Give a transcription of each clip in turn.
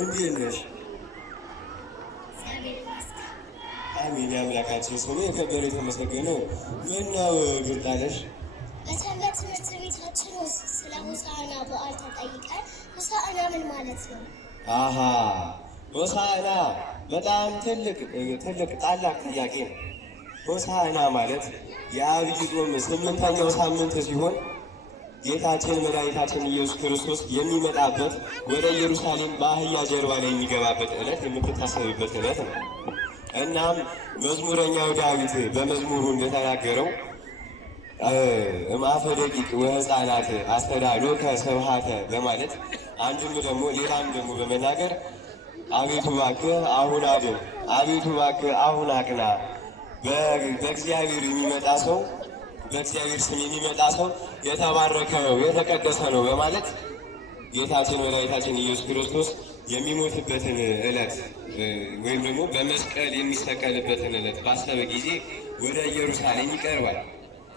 እንዴት ነሽ? አሜን። የአምላካችን ስሙ የከበረ የተመሰገነው። ምነው ግርጣለሽ? በሰንበት ትምህርት ቤታችን ውስጥ ስለ ሆሳዕና በዓል ተጠይቀን ሆሳዕና ምን ማለት ነው? አሃ ሆሳዕና በጣም ትልቅ ታላቅ ጥያቄ ነው። ሆሳዕና ማለት የዐቢይ ጾም 8ኛው ሳምንት ሲሆን ጌታችን መድኃኒታችን ኢየሱስ ክርስቶስ የሚመጣበት ወደ ኢየሩሳሌም በአህያ ጀርባ ላይ የሚገባበት ዕለት የምትታሰብበት ዕለት ነው። እናም መዝሙረኛው ዳዊት በመዝሙሩ እንደተናገረው እምአፈ ደቂቅ ወሕፃናት አስተዳሎከ ስብሐተ በማለት አንዱም ደግሞ ሌላም ደግሞ በመናገር አቤቱ እባክህ አሁን አድን፣ አቤቱ እባክህ አሁን አቅና። በእግዚአብሔር የሚመጣ ሰው በእግዚአብሔር ስም የሚመጣ ሰው የተባረከ ነው የተቀደሰ ነው በማለት ጌታችን መድኃኒታችን ኢየሱስ ክርስቶስ የሚሞትበትን ዕለት ወይም ደግሞ በመስቀል የሚሰቀልበትን ዕለት ባሰበ ጊዜ ወደ ኢየሩሳሌም ይቀርባል።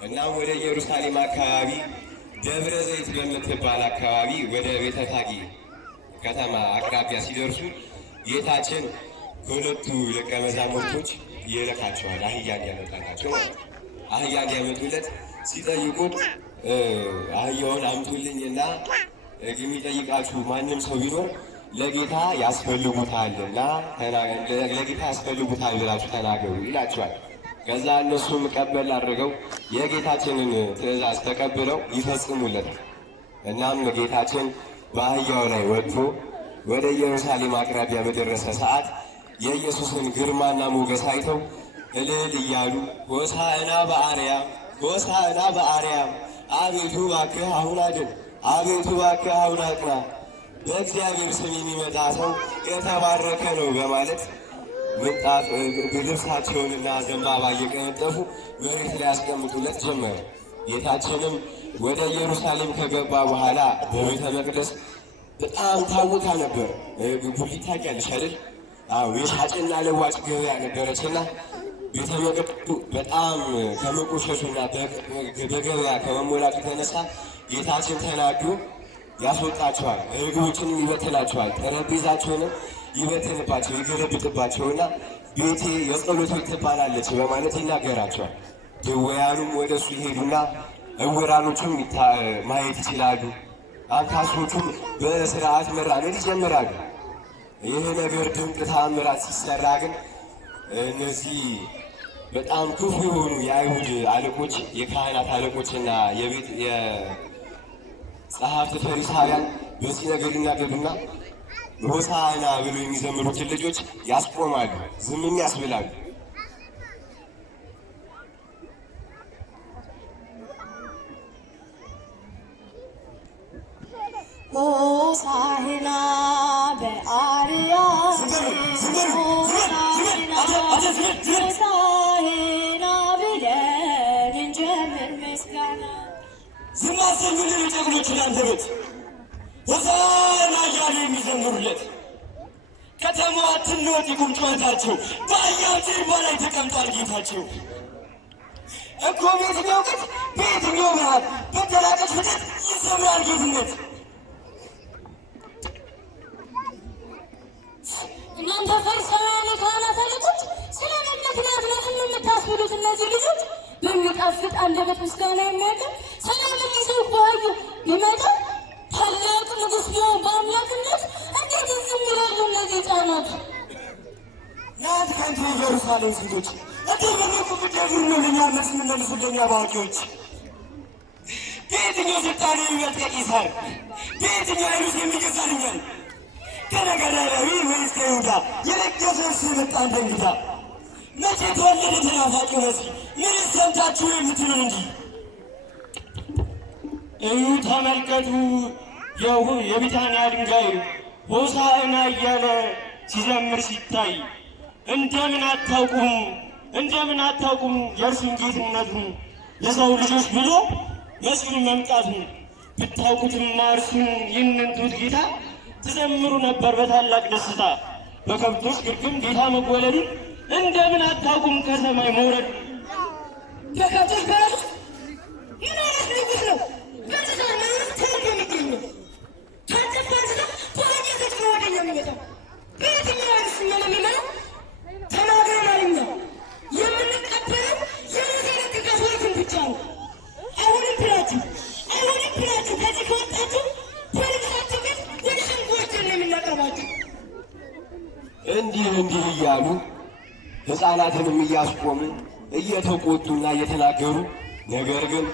እናም ወደ ኢየሩሳሌም አካባቢ ደብረ ዘይት በምትባል አካባቢ ወደ ቤተፋጌ ከተማ አቅራቢያ ሲደርሱ ጌታችን ከሁለቱ ደቀ መዛሙርቶች ይልካቸዋል። አህያ እንዲያመጣላቸው አህያ እንዲያመጡለት ሲጠይቁት አህያውን አምጡልኝና የሚጠይቃችሁ ማንም ሰው ቢኖር ለጌታ ያስፈልጉታልና ለጌታ ያስፈልጉታል ብላችሁ ተናገሩ ይላቸዋል። ከዛ እነሱም ቀበል አድርገው የጌታችንን ትእዛዝ ተቀብለው ይፈጽሙለታል። እናም ጌታችን በአህያው ላይ ወጥቶ ወደ ኢየሩሳሌም አቅራቢያ በደረሰ ሰዓት የኢየሱስን ግርማና ሞገስ አይተው እልል እያሉ ሆሳዕና በአርያም ሆሳዕና በአርያም፣ አቤቱ እባክህ አሁን አድን፣ አቤቱ እባክህ አሁን አቅና፣ በእግዚአብሔር ስም የሚመጣ ሰው የተባረከ ነው በማለት ምንጣፍ ልብሳቸውንና ዘንባባ እየቀነጠፉ መሬት ላይ ያስቀምጡለት ጀመረ። ጌታችንም ወደ ኢየሩሳሌም ከገባ በኋላ በቤተ መቅደስ በጣም ታውካ ነበር። ጉሊት ታውቂያለሽ አይደል? አዎ፣ የሻጭና ለዋጭ ገበያ ነበረችና ቤተ መቅደሱ በጣም ከመቆሸሹና በገበያ ከመሞላቱ የተነሳ ጌታችን ተናዶ ያስወጣቸዋል። ርግቦችንም ይበትናቸዋል። ጠረጴዛቸውንም ይበትንባቸው ይገለብጥባቸውና ቤቴ የጸሎት ቤት ትባላለች በማለት ይናገራቸዋል። ድውያኑም ወደ እሱ ይሄዱና ዕውራኖቹም ማየት ይችላሉ። አንካሶቹም በስርዓት መራመድ ይጀምራሉ። ይህ ነገር ድንቅ ተአምራት ሲሰራ ግን እነዚህ በጣም ክፉ የሆኑ የአይሁድ አለቆች፣ የካህናት አለቆችና የጸሐፍት ፈሪሳውያን በዚህ ነገር ይናደዱና ሆሳዕና ብሎ የሚዘምሩትን ልጆች ያስቆማሉ፣ ዝምም ያስብላሉ። ሆሳዕና በአርያም ሆሳዕና ብለን እንጀምር ምስጋና። ዝም አሰኙልን የጀግኖቹን አንደበት ሆሳዕና እያሉ የሚዘምሩለት። ከተማዋ ትንወጥ ይቁም ጩኸታቸው፣ በአህያው ጀርባ ላይ ተቀምጧል ጌታቸው። እኮ በየትኛው ቅጥ በየትኛው ብርሃን በተላቀች ፍጥረት ይዘምራል ጌትነት። እናንተ ፈሪሳውያን የካህናት አለቆች ስለምን ምክንያት ነው ዝም የምታስብሉት? እነዚህ ልጆች በሚጣፍጥ አንደበት ምስጋና የሚያቀርብ ሰላምን ይዘው በኃይሉ ቢመጣ ታላቅ ንጉሥ ቢሆን በአምላክነት እንዴት ዝም ይላሉ እነዚህ ሕፃናት? ናት ከንቱ የኢየሩሳሌም ሴቶች እንዲህ በሚቁምደግር ነው ለእኛ መልስ የምንመልሱልኛ አዋቂዎች። በየትኛው ስልጣኔ የሚበልጥ ቄሳር? በየትኛው ኃይሉስ የሚገዛልኛል? ከነገደ ሌዊ ወይስ ከይሁዳ የነገሰ እርሱ የመጣ እንደ እንግዳ? መቼ ተወለደ ተናፋቂው መሲህ? ምንስ ሰምታችሁ የምትሉን እንጂ? እዩ ተመልከቱ፣ የቢታንያ ድንጋይ ሆሳዕና እያለ ሲዘምር ሲታይ እንደምን አታውቁም የእርሱን ጌትነቱን ለሰው ልጆች ብሎ መስቀሉን መምጣቱን። ብታውቁትማ እርሱን ይህንን ትሑት ጌታ ትዘምሩ ነበር በታላቅ ደስታ። በከብቶች ግርግም ጌታ መወለዱን እንደምን አታውቁም ከሰማይ መውረዱ። በከብቶች በረት ውስጥ ምን አይነት ንጉሥ ነው? በእንስሳ ምንም ተወልዶ የሚገኘው ከእንስሳ በኋላ ተጭኖ ወደኛ የሚመጣው ሕፃናትንም እያስቆሙ እየተቆጡና እየተናገሩ ነገር ግን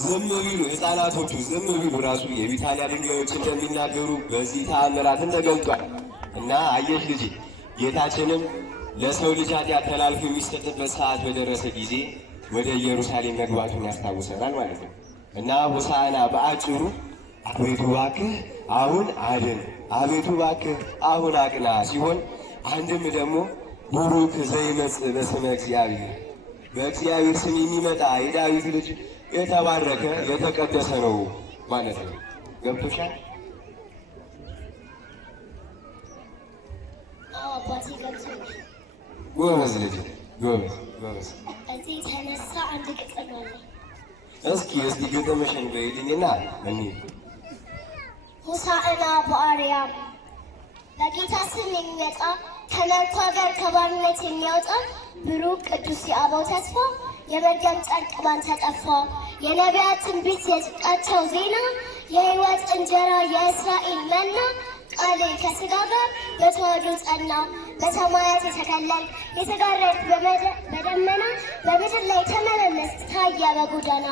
ዝም ቢሉ ሕፃናቶቹ ዝም ቢሉ ራሱ የቢታንያ ድንጋዮች እንደሚናገሩ በዚህ ተአምራትን ተገልጧል። እና አየሽ ልጅ ጌታችንም ለሰው ልጅ ኃጢአት ተላልፎ የሚሰጥበት ሰዓት በደረሰ ጊዜ ወደ ኢየሩሳሌም መግባቱን ያስታውሰናል ማለት ነው። እና ሆሳዕና በአጭሩ አቤቱ እባክህ አሁን አድን፣ አቤቱ እባክህ አሁን አቅና ሲሆን አንድም ደግሞ ቡሩክ ዘይመጽእ በስመ እግዚአብሔር፣ በእግዚአብሔር ስም የሚመጣ የዳዊት ልጅ የተባረከ የተቀደሰ ነው ማለት ነው። ገብቶሻል? አባቴ ገብቶኛል። ጎበዝ ልጅ ጎበዝ ጎበዝ። እዚህ የተነሳ አንድ ግጥም አለ። እስኪ ግጥምሽን በይልኝና እንሂድ። ሆሳዕና በአርያም በጌታ ስም የሚመጣ ከመርኮ ሀገር ከባርነት የሚያወጣ ብሩክ ቅዱስ የአበው ተስፋ የመርገም ጨርቅ ባንተ ጠፋ። የነቢያት ትንቢት የጽድቃቸው ዜና የሕይወት እንጀራ የእስራኤል መና ቃል ከሥጋ ጋር በተዋህዶ ጸና። በሰማያት የተከለል የተጋረድ በደመና በምድር ላይ ተመላለስ ታየ በጎዳና።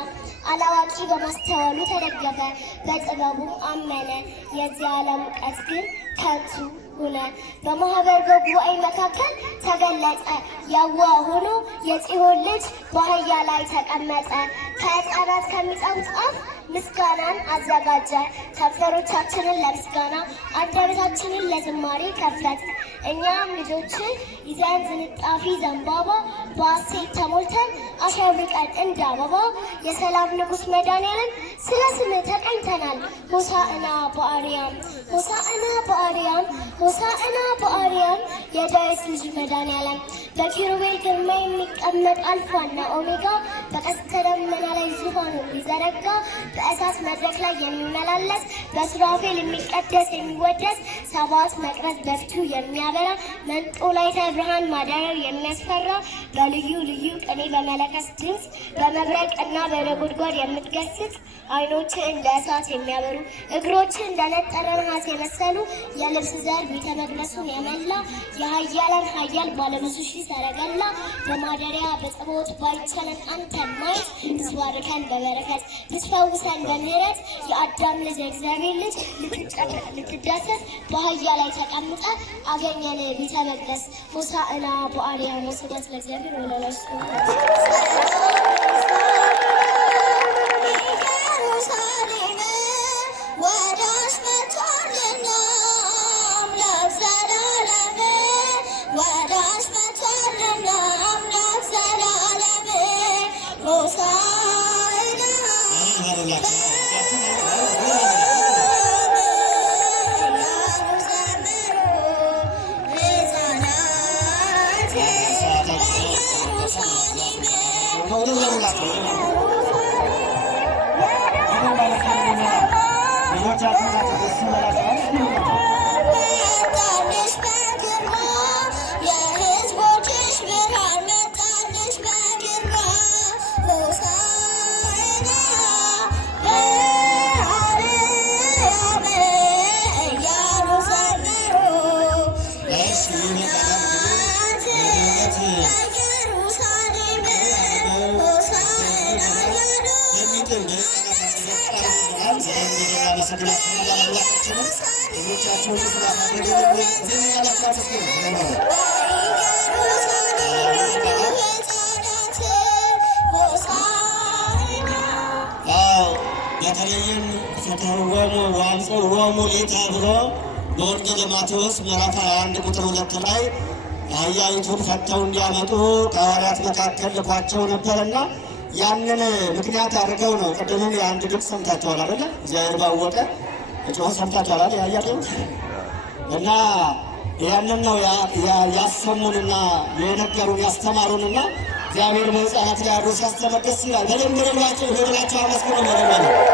አላዋቂ በማስተዋሉ ተደገፈ በጥበቡም አመነ። የዚህ ዓለም እውቀት ግን ከንቱ ሆነ። በማኅበር በጉባኤ መካከል ተገለጠ። የዋህ ሆኖ የጽዮን ልጅ በአህያ ላይ ተቀመጠ። ከሕፃናት ከሚጠቡት አፍ ምስጋናን አዘጋጀ። ከንፈሮቻችንን ለምስጋና አንደበታችንን ለዝማሬ ከፈት። እኛም ልጆችን ይዘን ዝንጣፊ ዘንባባ በሐሴት ተሞልተን አሸብርቀን እንደ አበባ የሰላም ንጉሥ መድኃኒዓለም ስለ ስምህ ተቀኝተናል። ሆሳዕና በአርያም ሆሳዕና በአርያም ሆሳዕና በአርያም የዳዊት ልጅ መድኃኒዓለም በኪሩቤል ግርማ የሚቀመጥ አልፋና ኦሜጋ በቀስተ ደመና ላይ ዙፋኑን ሊዘረጋ በእሳት መድረክ ላይ የሚመላለስ በሱራፌል የሚቀደስ የሚወደስ ሰባት መቅረዝ በፊቱ የሚያበራ መንጦላዕተ ብርሃን ማደሪያው የሚያስፈራ በልዩ ልዩ ቅኔ በመለከት ድምፅ በመብረቅ እና በነጎድጓድ የምትገስጽ ዓይኖች እንደ እሳት የሚያበሩ እግሮች እንደ ነጠረ ነሐስ የመሰሉ የልብስ ዘር ቤተ መቅደሱን የመላ የኃያላን ኃያል ባለብዙ ሺህ ሰረገላ በማደሪያ በጸባዖት ባይቻለን አንተን ማየት ትባርከን በበረከት ትፈውሰን በምህረት የአዳም ልጅ የእግዚአብሔር ልጅ ልትዳሰስ በአህያ ላይ ተቀምጠ አገኘን ቤተ መቅደስ። ሆሳዕና በአርያም ወስብሐት ለእግዚአብሔር ወለወላዲቱ በተለይም ፈተወሙ ወአምጽእዎሙ ሊቀ ብሎ በወንጌለ ማቴዎስ ምዕራፍ 21 ቁጥር 2 ላይ አህያይቱን ፈተው እንዲያመጡ ከሐዋርያት መካከል ልኳቸው ነበርና ያንን ምክንያት አድርገው ነው። ቅድምም የአንድ ድምፅ ሰምታችኋል አይደለ? እግዚአብሔር ባወቀ ጮኸ ሰምታችኋል ያያቸው እና ያንን ነው ያሰሙንና የነገሩን ያስተማሩንና እግዚአብሔር በሕፃናት ላይ አድሮ ሲያስተምር ደስ ይላል። በደንብ ብላችሁ አመስግኑ።